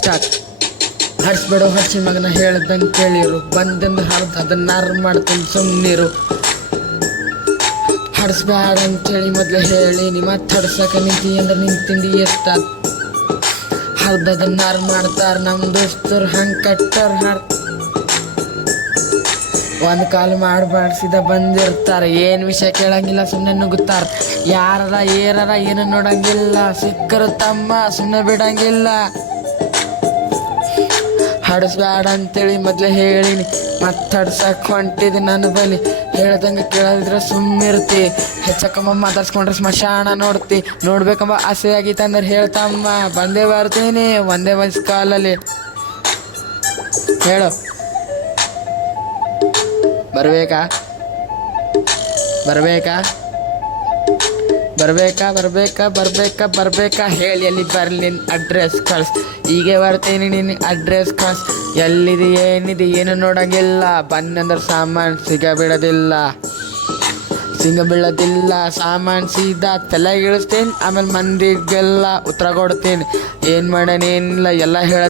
Start. ಹರಿಸ್ಬೇಡ Hershey ಮಗನ ಹೇಳ್ದಂಗೆ ಕೇಳಿರು, ಬಂದಂದು ಹರಿದು ಅದನ್ನಾರು ಮಾಡ್ತೀನಿ ಸುಮ್ಮನಿರು. ಹರಿಸ್ಬೇಡ ಅಂತೇಳಿ ಮೊದಲು ಹೇಳೀನಿ, ಮತ್ತೆ ಹಡ್ಸಕ ನಿಂತಿ ಅಂದ್ರೆ ನಿಂತಿಂಡಿ ಎಷ್ಟಾದ ಹರಿದು ಅದನ್ನಾರು ಮಾಡ್ತಾರೆ ನಮ್ಮ ದೋಸ್ತರು ಹಂಗೆ ಕಟ್ಟರ್ ಒಂದು ಕಾಲು ಮಾಡಿಸಿದ ಬಂದಿರ್ತಾರೆ. ಏನು ವಿಷಯ ಕೇಳಂಗಿಲ್ಲ ಸುಮ್ಮನೆ ನುಗ್ಗುತ್ತಾರೆ. ಯಾರ ಏರಾರ ಏನು ನೋಡಂಗಿಲ್ಲ, ಸಿಕ್ಕರು ತಮ್ಮ ಸುಮ್ಮನೆ ಬಿಡಂಗಿಲ್ಲ. ಹಡಿಸ್ಬೇಡ ಅಂತೇಳಿ ಮೊದಲೇ ಹೇಳಿನಿ, ಮತ್ತೆ ಹಡ್ಸಕ್ಕೆ ಹೊಂಟಿದೆ ನನ್ನ ಬಲಿ. ಹೇಳ್ದಂಗೆ ಕೇಳದಿದ್ರೆ ಸುಮ್ಮಿರ್ತಿ, ಹೆಚ್ಚಕ್ಕಮ್ಮ ಮಾತಾಡ್ಸ್ಕೊಂಡ್ರೆ ಸ್ಮಶಾನ ನೋಡ್ತಿ. ನೋಡ್ಬೇಕಂಬ ಆಸೆ ಆಗಿತ್ತಂದ್ರೆ ಹೇಳ್ತಮ್ಮ, ಬಂದೇ ಬರ್ತೀನಿ ಒಂದೇ ವಯಸ್ಸು ಕಾಲಲ್ಲಿ. ಹೇಳು ಬರಬೇಕಾ ಬರಬೇಕಾ ಬರಬೇಕಾ ಬರಬೇಕಾ ಬರಬೇಕಾ ಬರಬೇಕಾ ಹೇಳಿ ಎಲ್ಲಿ ಬರಲಿ ನಿನ್ನ ಅಡ್ರೆಸ್ ಕಳ್ಸಿ. ಹೀಗೆ ಬರ್ತೀನಿ ನಿನ್ನ ಅಡ್ರೆಸ್ ಕಳ್ಸಿ. ಎಲ್ಲಿದೆ ಏನಿದೆ ಏನು ನೋಡಂಗಿಲ್ಲ, ಬಂದಂದ್ರೆ ಸಾಮಾನು ಸಿಗಬೀಳೋದಿಲ್ಲ. ಸಾಮಾನು ಸೀದಾ ತಲೆಗೆ ಇಳಿಸ್ತೀನಿ, ಆಮೇಲೆ ಮಂದಿಗೆಲ್ಲ ಉತ್ತರ ಕೊಡ್ತೀನಿ. ಏನು ಮಾಡೋಣ ಏನಿಲ್ಲ ಎಲ್ಲ ಹೇಳ